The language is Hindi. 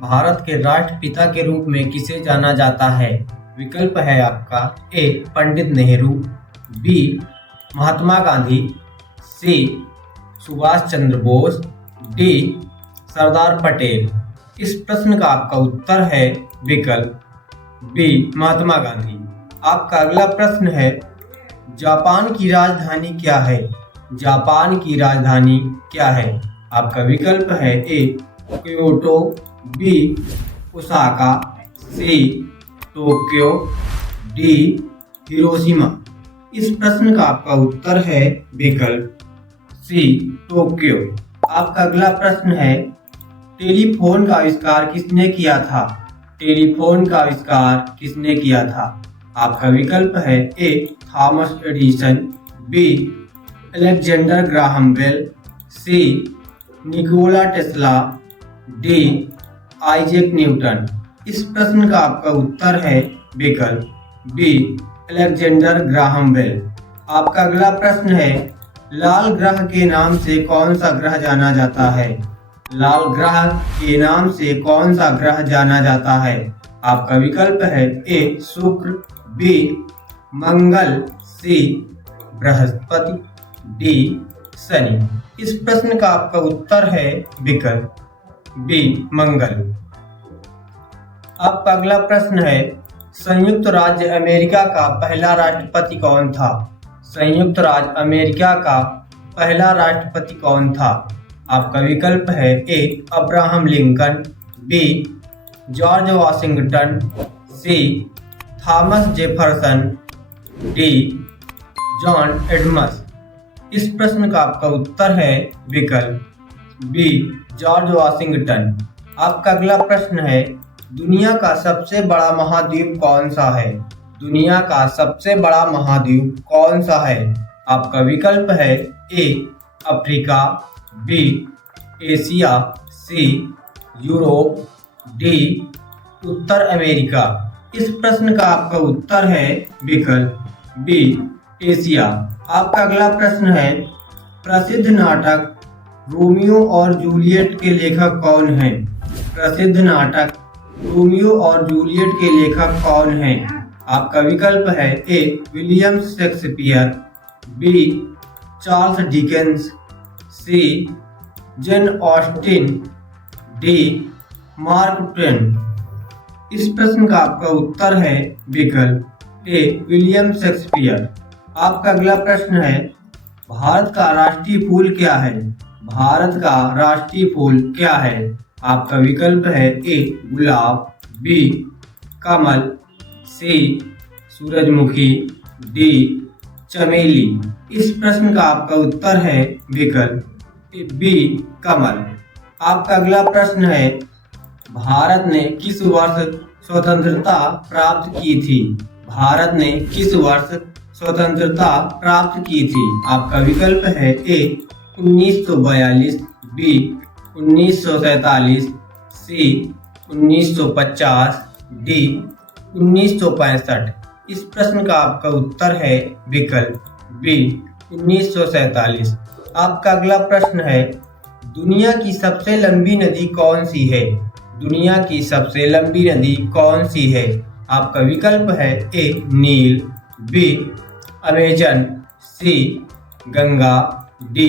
भारत के राष्ट्रपिता के रूप में किसे जाना जाता है? विकल्प है आपका ए पंडित नेहरू, बी महात्मा गांधी, सी सुभाष चंद्र बोस, डी सरदार पटेल। इस प्रश्न का आपका उत्तर है विकल्प बी महात्मा गांधी। आपका अगला प्रश्न है, जापान की राजधानी क्या है? जापान की राजधानी क्या है? आपका विकल्प है A Kyoto, B Osaka, C Tokyo, D Hiroshima. इस प्रश्न का आपका उत्तर है विकल्प सी टोक्यो। आपका अगला प्रश्न है, टेलीफोन का आविष्कार किसने किया था? टेलीफोन का आविष्कार किसने किया था? आपका विकल्प है A Thomas Edison, B Alexander Graham Bell, C Nikola Tesla, D Isaac Newton. इस प्रश्न का आपका उत्तर है विकल्प बी अलेक्जेंडर ग्राहम बेल। आपका अगला प्रश्न है, लाल ग्रह के नाम से कौन सा ग्रह जाना जाता है? लाल ग्रह के नाम से कौन सा ग्रह जाना जाता है? आपका विकल्प है ए शुक्र, बी मंगल, सी बृहस्पति, डी शनि। इस प्रश्न का आपका उत्तर है विकल्प बी मंगल। आपका अगला प्रश्न है, संयुक्त राज्य अमेरिका का पहला राष्ट्रपति कौन था? संयुक्त राज्य अमेरिका का पहला राष्ट्रपति कौन था? आपका विकल्प है A Abraham Lincoln, B George Washington, C Thomas Jefferson, D John Adams. इस प्रश्न का आपका उत्तर है विकल्प बी जॉर्ज वाशिंगटन। आपका अगला प्रश्न है, दुनिया का सबसे बड़ा महाद्वीप कौन सा है? दुनिया का सबसे बड़ा महाद्वीप कौन सा है? आपका विकल्प है A Africa, B Asia, C Europe, D उत्तर अमेरिका। इस प्रश्न का आपका उत्तर है विकल्प बी एशिया। आपका अगला प्रश्न है, प्रसिद्ध नाटक रोमियो और जूलियट के लेखक कौन हैं? प्रसिद्ध नाटक रोमियो और जूलियट के लेखक कौन हैं? आपका विकल्प है A William Shakespeare, B Charles Dickens, C Jane Austen, D Mark Twain. इस प्रश्न का आपका उत्तर है विकल्प ए विलियम शेक्सपियर। आपका अगला प्रश्न है, भारत का राष्ट्रीय फूल क्या है? भारत का राष्ट्रीय फूल क्या है? आपका विकल्प है ए गुलाब, बी कमल, सी सूरजमुखी, डी चमेली। इस प्रश्न का आपका उत्तर है विकल्प बी कमल। आपका अगला प्रश्न है, भारत ने किस वर्ष स्वतंत्रता प्राप्त की थी? भारत ने किस वर्ष स्वतंत्रता प्राप्त की थी? आपका विकल्प है ए 1942, बी 1947, सी 1950, डी 1965। इस प्रश्न का आपका उत्तर है विकल्प बी 1947। आपका अगला प्रश्न है, दुनिया की सबसे लंबी नदी कौन सी है? दुनिया की सबसे लंबी नदी कौन सी है? आपका विकल्प है ए नील, बी अमेजन, सी गंगा, डी